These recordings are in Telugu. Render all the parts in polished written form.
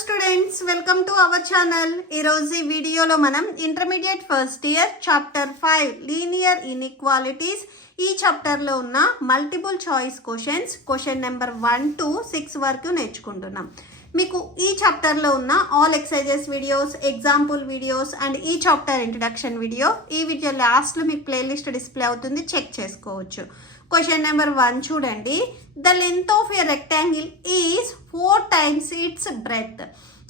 Students, welcome to our channel. ఈరోజు ఈ వీడియోలో మనం intermediate first year chapter 5 linear inequalities ఈ చాప్టర్లో ఉన్న multiple choice question number 1 to 6 వరకు నేర్చుకుంటున్నాం. మీకు ఈ చాప్టర్లో ఉన్న all exercises videos, example videos and ఈ చాప్టర్ ఇంట్రడక్షన్ వీడియో ఈ వీడియో లాస్ట్లో మీకు ప్లేలిస్ట్ డిస్ప్లే అవుతుంది, చెక్ చేసుకోవచ్చు. క్వశ్చన్ నెంబర్ 1 చూడండి. The length of a rectangle is 4 times it's breadth.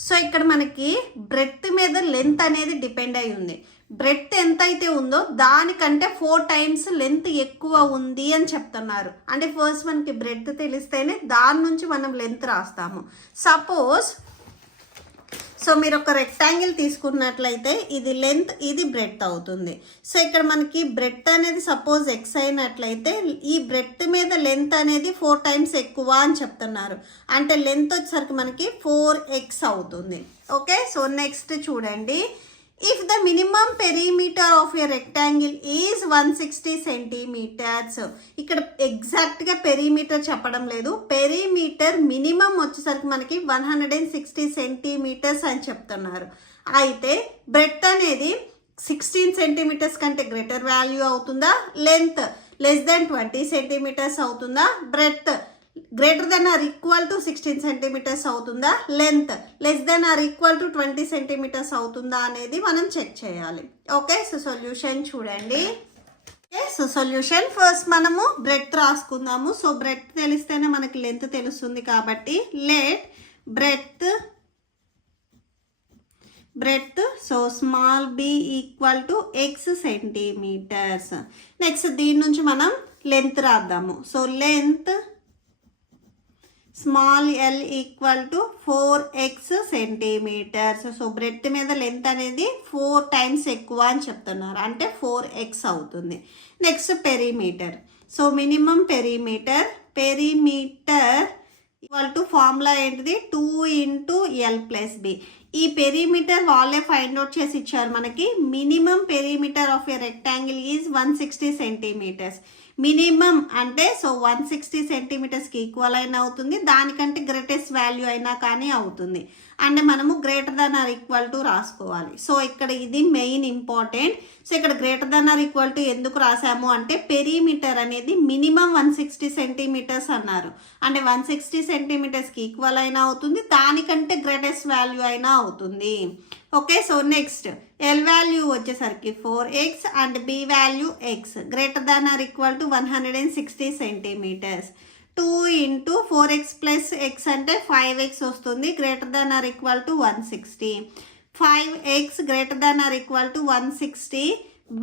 So ఇక్కడ మనకి బ్రెడ్త్ మీద లెంత్ అనేది డిపెండ్ అయి ఉంది. బ్రెడ్త్ ఎంత అయితే ఉందో దానికంటే 4 times లెంత్ ఎక్కువ ఉంది అని చెప్తున్నారు. అంటే ఫస్ట్ మనకి బ్రెడ్త్ తెలిస్తేనే దాని నుంచి మనం లెంత్ రాస్తాము. సపోజ్ సో మీరు ఒక రెక్టాంగిల్ తీసుకున్నట్లయితే ఇది లెంత్, ఇది బ్రెడ్త్ అవుతుంది. సో ఇక్కడ మనకి బ్రెడ్త్ అనేది సపోజ్ ఎక్స్ అయినట్లయితే ఈ బ్రెడ్త్ మీద లెంత్ అనేది 4 times ఎక్కువ అని చెప్తున్నారు. అంటే లెంత్ వచ్చేసరికి మనకి 4x అవుతుంది. ఓకే, సో నెక్స్ట్ చూడండి. If the minimum perimeter of a rectangle is 160 centimeters. ఇక్కడ ఎగ్జాక్ట్గా పెరిమీటర్ చెప్పడం లేదు, పెరిమీటర్ మినిమం వచ్చేసరికి మనకి 160 centimeters అని చెప్తున్నారు. అయితే బ్రెడ్త్ అనేది 16 centimeters కంటే గ్రేటర్ వాల్యూ అవుతుందా, లెంత్ లెస్ దాన్ 20 centimeters అవుతుందా, breadth greater than or equal to 16 centimeters అవుతుందా, length less than or equal to 20 centimeters అవుతుందా అనేది మనం చెక్ చేయాలి. ఓకే, సో సొల్యూషన్ చూడండి. సో సొల్యూషన్ ఫస్ట్ మనము బ్రెడ్త్ రాసుకుందాము. సో బ్రెడ్త్ తెలిస్తేనే మనకి లెంత్ తెలుస్తుంది కాబట్టి let breadth so small b equal to x centimeters. Next దీని నుంచి మనం లెంత్ రాద్దాము. So length small l equal to 4x centimeters. So breadth మీద లెంత్ అనేది 4 times ఎక్కువ అని చెప్తున్నారు, అంటే 4x అవుతుంది. Next perimeter. So minimum perimeter equal to formula ఏంటిది, 2 into l plus b. ఈ పెరిమీటర్ వాళ్ళే ఫైండ్ అవుట్ చేసి ఇచ్చారు మనకి. Minimum perimeter of a rectangle is 160 centimeters. Minimum అంటే సో 160 centimetersకి ఈక్వల్ అయినా అవుతుంది, దానికంటే గ్రేటెస్ట్ వాల్యూ అయినా కానీ అవుతుంది. అంటే మనము greater than or equal to రాసుకోవాలి. సో ఇక్కడ ఇది మెయిన్ ఇంపార్టెంట్. సో ఇక్కడ greater than or equal to ఎందుకు రాసాము అంటే పెరిమీటర్ అనేది మినిమం 160 centimeters అన్నారు, అంటే 160 centimetersకి ఈక్వల్ అయినా అవుతుంది, దానికంటే గ్రేటెస్ట్ వాల్యూ అయినా అవుతుంది. Okay, so next L value వచ్చేసరికి 4x and b value x greater than or equal to 160 centimeters. 2 into 4x plus x అంటే 5x వస్తుంది, greater than or equal to 160. 5x greater than or equal to 160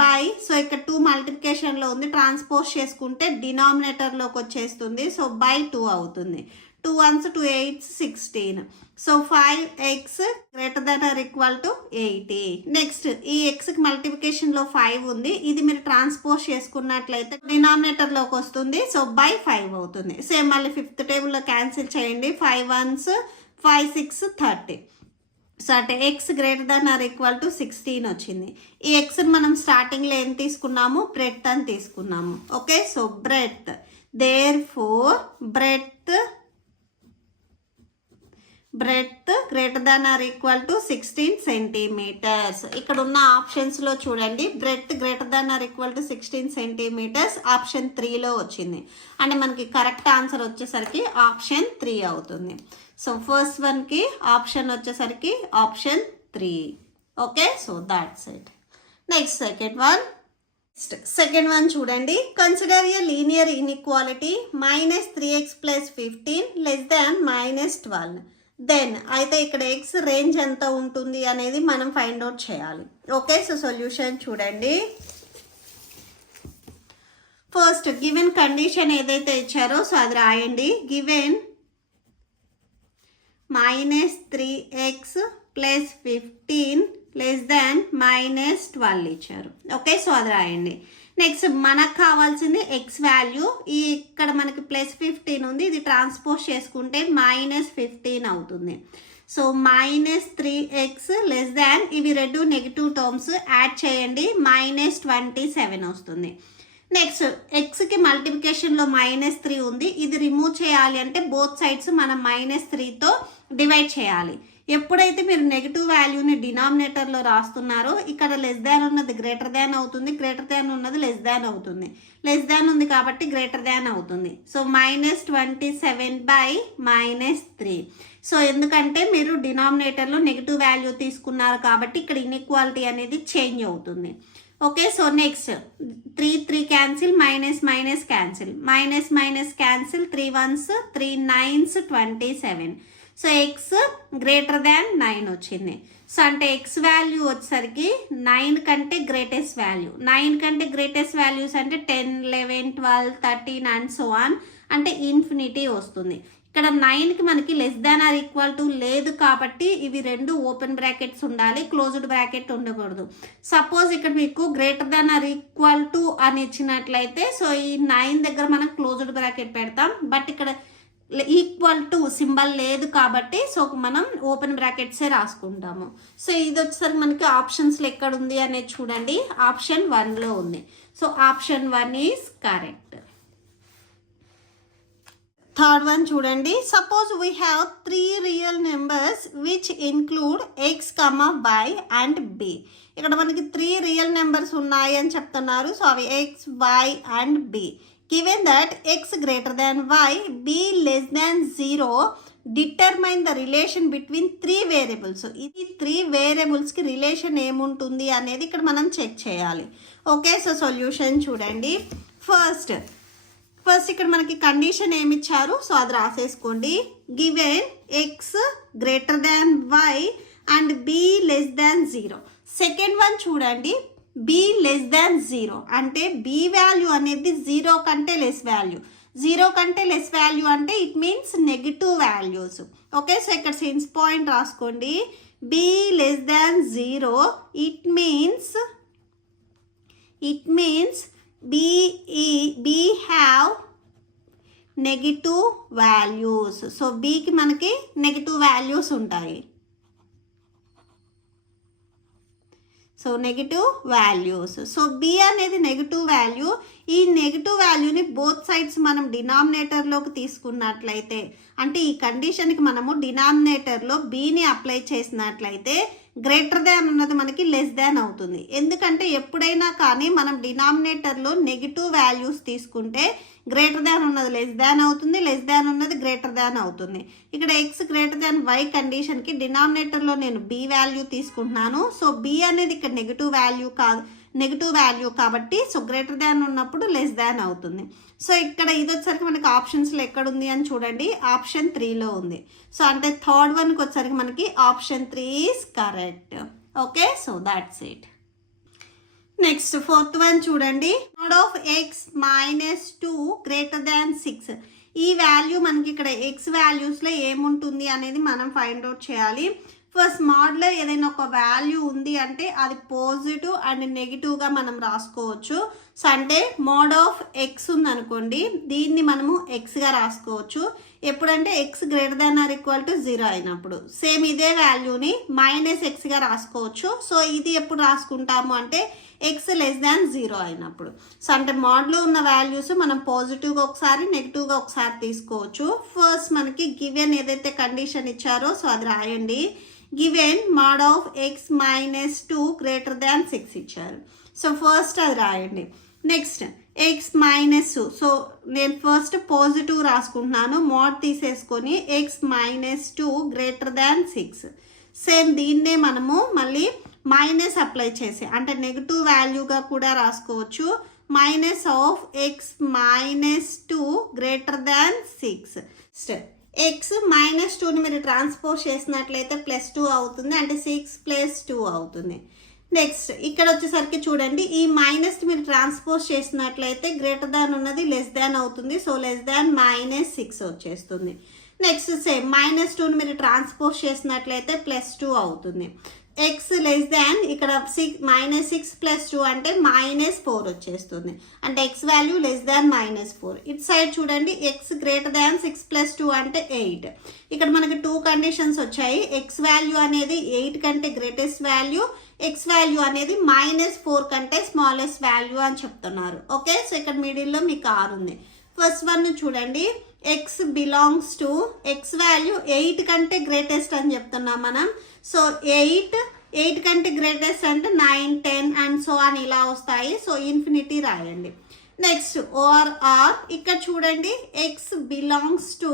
by so ఇక్కడ 2 మల్టిప్లికేషన్లో ఉంది, ట్రాన్స్పోజ్ చేసుకుంటే డినామినేటర్లోకి వచ్చేస్తుంది. సో బై 2 అవుతుంది. 2 1s 2 8s 16. So 5x greater than or equal to 80. Next ఈ xకి మల్టిప్లికేషన్లో 5 ఉంది, ఇది మీరు ట్రాన్స్పోజ్ చేసుకున్నట్లయితే డినామినేటర్లోకి వస్తుంది. సో బై 5 అవుతుంది. సేమ్ మళ్ళీ 5th టేబుల్లో క్యాన్సిల్ చేయండి. 5 1s 5 6 30. సో అంటే x greater than or equal to 16 వచ్చింది. ఈ xని మనం స్టార్టింగ్లో ఏం తీసుకున్నాము, బ్రెడ్త్ అని తీసుకున్నాము. Okay, so breadth therefore breadth greater than or equal to 16 centimeters. ఇక్కడ ఉన్న ఆప్షన్స్లో చూడండి, breadth greater than or equal to 16 centimeters option 3లో వచ్చింది. అంటే మనకి కరెక్ట్ ఆన్సర్ వచ్చేసరికి ఆప్షన్ 3 అవుతుంది. సో ఫస్ట్ వన్కి ఆప్షన్ వచ్చేసరికి option 3. Okay, so that's it. Next second one చూడండి. Consider a linear inequality -3x + 15 less than -12. Then అయితే ఇక్కడ x రేంజ్ ఎంత ఉంటుంది అనేది మనం ఫైండ్ అవుట్ చేయాలి. ఓకే, సో సొల్యూషన్ చూడండి. ఫస్ట్ గివెన్ కండిషన్ ఏదైతే ఇచ్చారో సో అది రాయండి. గివెన్ -3x + 15 లెస్ దాన్ -12 ఇచ్చారు. ఓకే, సో అది రాయండి. నెక్స్ట్ మనకు కావాల్సింది x వాల్యూ. ఈ ఇక్కడ మనకి +15 ఉంది, ఇది ట్రాన్స్పోజ్ చేసుకుంటే -15 అవుతుంది. సో -3x లెస్ దాన్ ఇవి రెండు నెగిటివ్ టర్మ్స్ యాడ్ చేయండి, -27 వస్తుంది. నెక్స్ట్ ఎక్స్కి మల్టిప్లికేషన్లో -3 ఉంది, ఇది రిమూవ్ చేయాలి అంటే బోత్ సైడ్స్ మనం -3తో డివైడ్ చేయాలి. ఎప్పుడైతే మీరు నెగిటివ్ వాల్యూని డినామినేటర్లో రాస్తున్నారో ఇక్కడ లెస్ దాన్ ఉన్నది గ్రేటర్ దాన్ అవుతుంది, గ్రేటర్ దాన్ ఉన్నది లెస్ దాన్ అవుతుంది. లెస్ దాన్ ఉంది కాబట్టి గ్రేటర్ దాన్ అవుతుంది. సో -27/-3. సో ఎందుకంటే మీరు డినామినేటర్లో నెగిటివ్ వాల్యూ తీసుకున్నారు కాబట్టి ఇక్కడ ఇన్ఈక్వాలిటీ అనేది చేంజ్ అవుతుంది. Okay, so next 3 cancel, minus cancel, minus cancel, 3 1s 3 9s 27. So X greater దాన్ 9 వచ్చింది. సో అంటే ఎక్స్ వాల్యూ వచ్చేసరికి 9 కంటే గ్రేటెస్ట్ వాల్యూ. 9 కంటే గ్రేటెస్ట్ వాల్యూస్ అంటే 10 11 12 13 అండ్ సో ఆన్ అంటే ఇన్ఫినిటీ వస్తుంది. ఇక్కడ 9కి మనకి less than or equal to లేదు కాబట్టి ఇవి రెండు ఓపెన్ బ్రాకెట్స్ ఉండాలి, క్లోజ్డ్ బ్రాకెట్ ఉండకూడదు. సపోజ్ ఇక్కడ మీకు greater than or equal to అని ఇచ్చినట్లయితే సో ఈ 9 దగ్గర మనం క్లోజ్డ్ బ్రాకెట్ పెడతాం. బట్ ఇక్కడ ఈక్వల్ టు సింబల్ లేదు కాబట్టి సో మనం ఓపెన్ బ్రాకెట్సే రాసుకుంటాము. సో ఇది వచ్చేసరికి మనకి ఆప్షన్స్లో ఎక్కడ ఉంది అనేది చూడండి, ఆప్షన్ 1లో ఉంది. So option 1 is correct. Third one చూడండి, suppose we have 3 real numbers which include x, y and b. ఇక్కడ మనకి 3 రియల్ నెంబర్స్ ఉన్నాయి అని చెప్తున్నారు. సో అవి x, y and b. Given that x greater than y, b less than 0, determine the relation between 3 variables. ఈ 3 వేరియబుల్స్కి రిలేషన్ ఏముంటుంది అనేది ఇక్కడ మనం చెక్ చేయాలి. ఓకే, సో సొల్యూషన్ చూడండి. ఫస్ట్ ఇక్కడ మనకి కండిషన్ ఏమిచ్చారు సో అది రాసేసుకోండి. Given x greater than y and b less than 0. Second one చూడండి, బి లెస్ దాన్ 0 అంటే బి వాల్యూ అనేది 0 కంటే లెస్ వాల్యూ. 0 కంటే లెస్ వాల్యూ అంటే it means negative values. Okay, so ఇక్కడ సెన్స్ పాయింట్ రాసుకోండి. B less than 0 it means b have negative values. So బికి మనకి నెగిటివ్ వాల్యూస్ ఉంటాయి. So negative values. So b అనేది నెగిటివ్ వాల్యూ. ఈ నెగిటివ్ వాల్యూని బోత్ సైడ్స్ మనం డినామినేటర్లోకి తీసుకున్నట్లయితే అంటే ఈ కండిషన్కి మనము డినామినేటర్లో బిని అప్లై చేసినట్లయితే గ్రేటర్ దాన్ ఉన్నది మనకి లెస్ దాన్ అవుతుంది. ఎందుకంటే ఎప్పుడైనా కానీ మనం డినామినేటర్లో నెగిటివ్ వాల్యూస్ తీసుకుంటే గ్రేటర్ దాన్ ఉన్నది లెస్ దాన్ అవుతుంది, లెస్ దాన్ ఉన్నది గ్రేటర్ దాన్ అవుతుంది. ఇక్కడ ఎక్స్ గ్రేటర్ దాన్ వై కండిషన్కి డినామినేటర్లో నేను బి వాల్యూ తీసుకుంటున్నాను. సో బి అనేది ఇక్కడ నెగిటివ్ వాల్యూ కాబట్టి సో గ్రేటర్ దాన్ ఉన్నప్పుడు లెస్ దాన్ అవుతుంది. సో ఇక్కడ ఇది వచ్చేసరికి మనకి ఆప్షన్స్లో ఎక్కడుంది అని చూడండి, ఆప్షన్ 3లో ఉంది. సో అంటే థర్డ్ వన్కి వచ్చేసరికి మనకి option 3 is correct. Okay, so that's it. Next fourth one చూడండి, mod of x -2 greater than 6. ఈ వాల్యూ మనకి ఇక్కడ ఎక్స్ వాల్యూస్లో ఏముంటుంది అనేది మనం ఫైండ్ అవుట్ చేయాలి. ఫస్ట్ మోడ్లో ఏదైనా ఒక వాల్యూ ఉంది అంటే అది పాజిటివ్ అండ్ నెగిటివ్గా మనం రాసుకోవచ్చు. సో అంటే మోడ్ ఆఫ్ ఎక్స్ ఉందనుకోండి, దీన్ని మనము ఎక్స్గా రాసుకోవచ్చు. ఎప్పుడంటే X greater than or equal to 0 అయినప్పుడు. సేమ్ ఇదే వాల్యూని -xగా రాసుకోవచ్చు. సో ఇది ఎప్పుడు రాసుకుంటాము అంటే ఎక్స్ లెస్ దాన్ 0 అయినప్పుడు. సో అంటే మోడ్లో ఉన్న వాల్యూస్ మనం పాజిటివ్గా ఒకసారి నెగిటివ్గా ఒకసారి తీసుకోవచ్చు. ఫస్ట్ మనకి గివెన్ ఏదైతే కండిషన్ ఇచ్చారో సో అది రాయండి. Given mode of x -2 greater than 6 ఇచ్చారు. సో ఫస్ట్ అది రాయండి. నెక్స్ట్ ఎక్స్ సో నేను ఫస్ట్ పాజిటివ్ రాసుకుంటున్నాను, మోడ్ తీసేసుకొని ఎక్స్ -2 గ్రేటర్ దాన్ 6. సేమ్ దీన్నే మనము మళ్ళీ మైనస్ అప్లై చేసి అంటే నెగిటివ్ వాల్యూగా కూడా రాసుకోవచ్చు. Minus of x -2 greater than 6. X -2ని మీరు ట్రాన్స్పోజ్ చేసినట్లయితే +2 అవుతుంది, అంటే 6 + 2 అవుతుంది. నెక్స్ట్ ఇక్కడ వచ్చేసరికి చూడండి, ఈ మైనస్ మీరు ట్రాన్స్పోజ్ చేసినట్లయితే గ్రేటర్ దాన్ ఉన్నది లెస్ దాన్ అవుతుంది. సో లెస్ దాన్ -6 వచ్చేస్తుంది. నెక్స్ట్ సేమ్ -2ని మీరు ట్రాన్స్పోజ్ చేసినట్లయితే +2 అవుతుంది. ఎక్స్ లెస్ దాన్ ఇక్కడ -6 + 2 అంటే -4 వచ్చేస్తుంది. అంటే ఎక్స్ వాల్యూ లెస్ దాన్ -4. ఇటు సైడ్ చూడండి, ఎక్స్ గ్రేటర్ దాన్ 6 + 2 అంటే 8. ఇక్కడ మనకి 2 కండిషన్స్ వచ్చాయి. ఎక్స్ వాల్యూ అనేది 8 కంటే గ్రేటెస్ట్ వాల్యూ, ఎక్స్ వాల్యూ అనేది -4 కంటే స్మాలెస్ట్ వాల్యూ అని చెప్తున్నారు. ఓకే, సో ఇక్కడ మిడిల్లో మీకు 6 ఉంది. ఫస్ట్ వన్ చూడండి, X belongs to X value 8 కంటే గ్రేటెస్ట్ అని చెప్తున్నాం మనం. సో 8 కంటే గ్రేటెస్ట్ అంటే 9, 10 అండ్ సో అని ఇలా వస్తాయి. సో ఇన్ఫినిటీ రాయండి. నెక్స్ట్ ఆర్ ఇక్కడ చూడండి ఎక్స్ బిలాంగ్స్ టు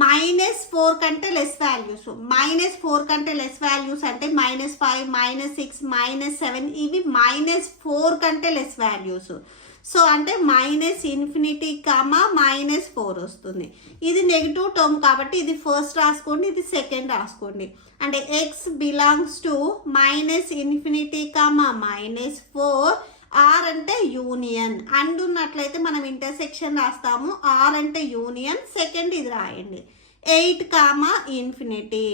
-4 కంటే లెస్ వాల్యూస్. -4 కంటే లెస్ వాల్యూస్ అంటే -5, -6, -7 ఇవి -4 కంటే లెస్ వాల్యూస్. సో అంటే -∞, -4 వస్తుంది. ఇది నెగిటివ్ టర్మ్ కాబట్టి ఇది ఫస్ట్ రాసుకోండి, ఇది సెకండ్ రాసుకోండి. అంటే ఎక్స్ బిలాంగ్స్ టు -∞, -4. ఆర్ అంటే యూనియన్, అండ్ ఉన్నట్లయితే మనం ఇంటర్సెక్షన్ రాస్తాము. ఆర్ అంటే యూనియన్, సెకండ్ ఇది రాయండి. 8, ఇన్ఫినిటీ.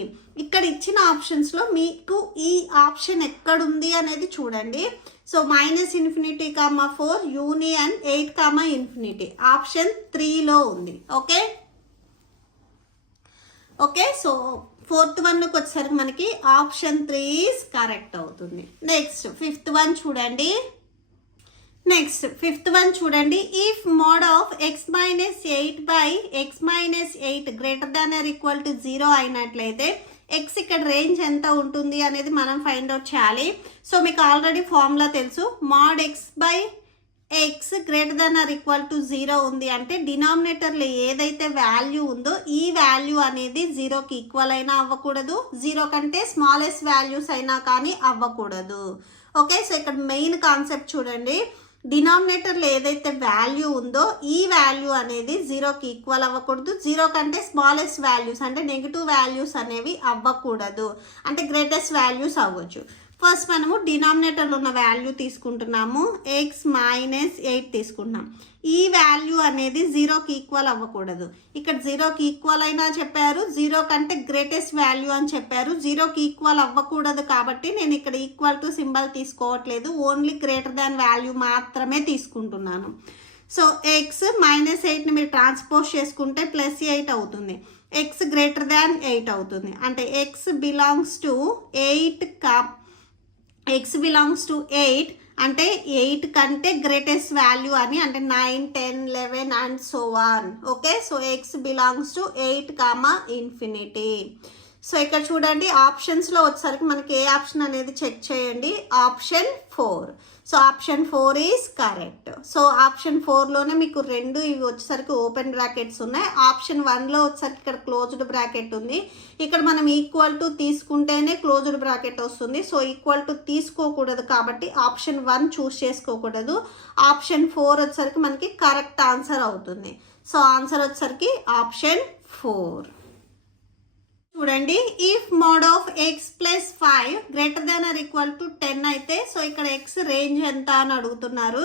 ఇక్కడ ఇచ్చిన ఆప్షన్స్లో మీకు ఈ ఆప్షన్ ఎక్కడుంది అనేది చూడండి. సో -∞, 4 యూనియన్ 8, ఇన్ఫినిటీ ఆప్షన్ 3లో ఉంది. ఓకే సో 4th వన్కి వచ్చేసరికి మనకి ఆప్షన్ 3 ఈజ్ కరెక్ట్ అవుతుంది. నెక్స్ట్ 5th వన్ చూడండి. If mode of x - 8 by x - 8 greater than or equal to 0 అయినట్లయితే x ఇక్కడ రేంజ్ ఎంత ఉంటుంది అనేది మనం ఫైండ్ అవుట్ చేయాలి. సో మీకు ఆల్రెడీ ఫార్ములా తెలుసు. Mode x by x greater than or equal to 0 ఉంది అంటే డినామినేటర్లో ఏదైతే వాల్యూ ఉందో ఈ వాల్యూ అనేది 0కి ఈక్వల్ అయినా అవ్వకూడదు, 0 కంటే స్మాలెస్ట్ వాల్యూస్ అయినా కానీ అవ్వకూడదు. ఓకే సో ఇక్కడ మెయిన్ కాన్సెప్ట్ చూడండి. డినామినేటర్లో ఏదైతే వాల్యూ ఉందో ఈ వాల్యూ అనేది 0కి ఈక్వల్ అవ్వకూడదు, 0 కంటే స్మాలెస్ట్ వాల్యూస్ అంటే నెగిటివ్ వాల్యూస్ అనేవి అవ్వకూడదు, అంటే గ్రేటెస్ట్ వాల్యూస్ అవ్వచ్చు. ఫస్ట్ మనము డినామినేటర్లో ఉన్న వాల్యూ తీసుకుంటున్నాము, x - 8 తీసుకుంటున్నాం. ఈ వాల్యూ అనేది 0కి ఈక్వల్ అవ్వకూడదు. ఇక్కడ 0కి ఈక్వల్ అయినా చెప్పారు, 0 కంటే గ్రేటెస్ట్ వాల్యూ అని చెప్పారు. 0కి ఈక్వల్ అవ్వకూడదు కాబట్టి నేను ఇక్కడ ఈక్వల్ టు సింబల్ తీసుకోవట్లేదు, ఓన్లీ గ్రేటర్ దాన్ వాల్యూ మాత్రమే తీసుకుంటున్నాను. సో x - 8ని మీరు ట్రాన్స్పోజ్ చేసుకుంటే +8 అవుతుంది. x గ్రేటర్ దాన్ 8 అవుతుంది. అంటే x బిలాంగ్స్ టు 8 అంటే 8 కంటే గ్రేటెస్ట్ వాల్యూ అని, అంటే 9, 10, 11 and so on. Okay so x belongs to 8, infinity. So ఇక్కడ చూడండి ఆప్షన్స్లో వచ్చేసరికి మనకి ఏ ఆప్షన్ అనేది చెక్ చేయండి. Option 4. So option 4 is correct. So option 4లోనే మీకు రెండు ఇవి వచ్చేసరికి ఓపెన్ బ్రాకెట్స్ ఉన్నాయి. ఆప్షన్ 1లో వచ్చేసరికి ఇక్కడ క్లోజ్డ్ బ్రాకెట్ ఉంది. ఇక్కడ మనం ఈక్వల్ టు తీసుకుంటేనే క్లోజ్డ్ బ్రాకెట్ వస్తుంది. సో ఈక్వల్ టు తీసుకోకూడదు కాబట్టి ఆప్షన్ 1 చూస్ చేసుకోకూడదు. ఆప్షన్ 4 వచ్చేసరికి మనకి కరెక్ట్ ఆన్సర్ అవుతుంది. సో ఆన్సర్ వచ్చేసరికి ఆప్షన్ 4. చూడండి if mode of x + 5 greater than or equal to 10 అయితే సో ఇక్కడ x రేంజ్ ఎంత అని అడుగుతున్నారు.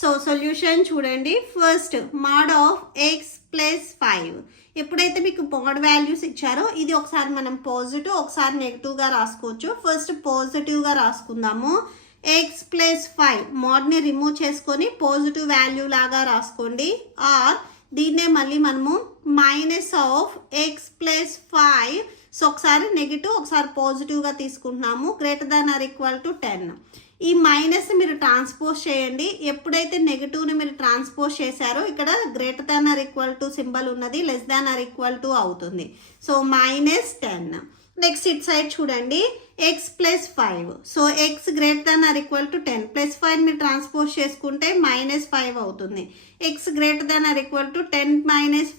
సో సొల్యూషన్ చూడండి. ఫస్ట్ మోడ్ ఆఫ్ x + 5 ఎప్పుడైతే మీకు మోడ్ వాల్యూస్ ఇచ్చారో ఇది ఒకసారి మనం పాజిటివ్ ఒకసారి నెగిటివ్గా రాసుకోవచ్చు. ఫస్ట్ పాజిటివ్గా రాసుకుందాము. x + 5 మోడ్ని రిమూవ్ చేసుకొని పాజిటివ్ వాల్యూ లాగా రాసుకోండి. ఆర్ దీన్నే మళ్ళీ మనము -x + 5 సో ఒకసారి నెగిటివ్ ఒకసారి పాజిటివ్గా తీసుకుంటున్నాము. Greater than or equal to 10. ఈ మైనస్ మీరు ట్రాన్స్పోజ్ చేయండి. ఎప్పుడైతే నెగిటివ్ని మీరు ట్రాన్స్పోజ్ చేశారో ఇక్కడ greater than or equal to symbol ఉన్నది less than or equal to అవుతుంది. సో -10. నెక్స్ట్ ఇట్ సైడ్ చూడండి x + 5 so x greater than or equal to 10 +5 మీరు ట్రాన్స్పోజ్ చేసుకుంటే -5 అవుతుంది. x greater than or equal to 10 -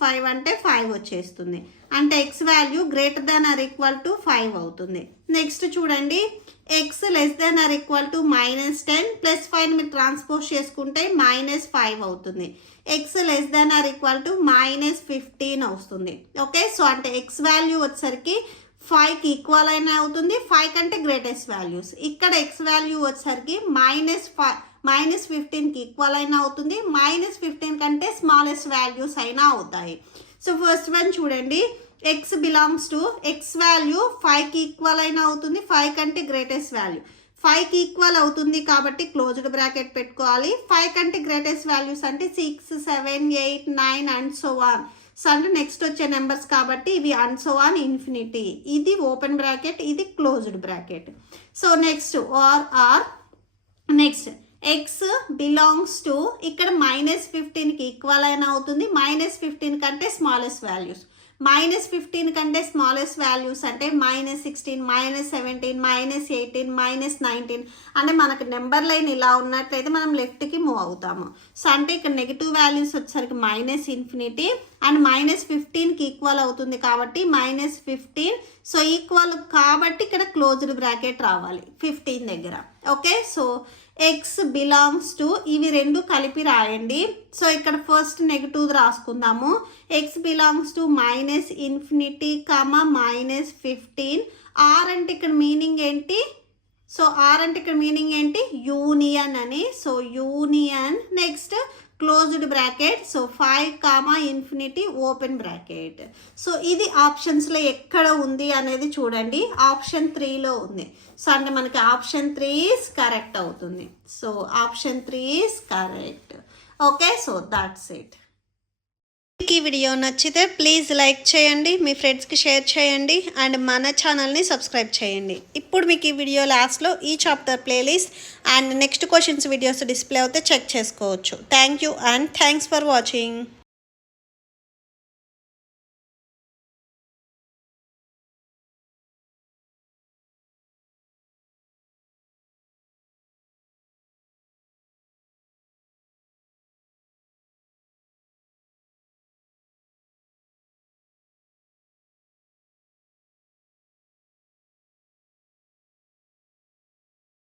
5 అంటే 5 వచ్చేస్తుంది. అంటే x value greater than or equal to 5 అవుతుంది. నెక్స్ట్ చూడండి x less than or equal to -10 +5 మీరు ట్రాన్స్పోజ్ చేసుకుంటే -5 అవుతుంది. x less than or equal to -15 వస్తుంది. ఓకే సో అంటే x వాల్యూ వచ్చేసరికి 5కి ఈక్వల్ అయినా అవుతుంది, 5 కంటే గ్రేటెస్ట్ వాల్యూస్. ఇక్కడ x వాల్యూ వచ్చేసరికి -15కి ఈక్వల్ అయినా అవుతుంది, -15 కంటే స్మాలెస్ట్ వాల్యూస్ అయినా అవుతాయి. సో ఫస్ట్ వన్ చూడండి x belongs to x value 5కి ఈక్వల్ అయినా అవుతుంది, 5 కంటే గ్రేటెస్ట్ వాల్యూ. 5కి ఈక్వల్ అవుతుంది కాబట్టి క్లోజ్డ్ బ్రాకెట్ పెట్టుకోవాలి. 5 కంటే గ్రేటెస్ట్ వాల్యూస్ అంటే 6, 7, 8, 9 అండ్ సో ఆన్. సో అంటే నెక్స్ట్ వచ్చే నెంబర్స్ కాబట్టి ఇవి అండ్ సో ఆన్ ఇన్ఫినిటీ. ఇది ఓపెన్ బ్రాకెట్, ఇది closed bracket. So next or next x belongs to ఇక్కడ -15కి ఈక్వల్ అయినా అవుతుంది, -15 కంటే స్మాలెస్ట్ వాల్యూస్. -15 కంటే స్మాలెస్ట్ వాల్యూస్ అంటే -16, -17, -18, -19 అంటే మనకు నెంబర్ లైన్ ఇలా ఉన్నట్లయితే మనం లెఫ్ట్కి మూవ్ అవుతాము. సో అంటే ఇక్కడ నెగిటివ్ వాల్యూస్ వచ్చేసరికి -∞ అండ్ -15కి ఈక్వల్ అవుతుంది కాబట్టి -15. సో ఈక్వల్ కాబట్టి ఇక్కడ క్లోజ్డ్ బ్రాకెట్ రావాలి 15 దగ్గర. Okay, so x belongs to ఇవి రెండు కలిపి రాయండి. సో ఇక్కడ ఫస్ట్ నెగిటివ్ రాసుకుందాము. X belongs to -∞, -15. ఆర్ అంటే ఇక్కడ మీనింగ్ ఏంటి? సో ఆర్ అంటే ఇక్కడ మీనింగ్ ఏంటి? యూనియన్ అని. So union next closed bracket. So 5, open bracket. So ఇది ఆప్షన్స్లో ఎక్కడ ఉంది అనేది చూడండి. ఆప్షన్ 3లో ఉంది. సో అంటే మనకి ఆప్షన్ 3 ఈజ్ కరెక్ట్ అవుతుంది. So option 3 is correct. Okay, so that's it. మీకు ఈ వీడియో నచ్చితే ప్లీజ్ లైక్ చేయండి, మీ ఫ్రెండ్స్కి షేర్ చేయండి అండ్ మన ఛానల్ని సబ్స్క్రైబ్ చేయండి. ఇప్పుడు మీకు ఈ వీడియో లాస్ట్లో ఈ chapter playlist and next questions videos display అవుతే చెక్ చేసుకోవచ్చు. Thank you and thanks for watching.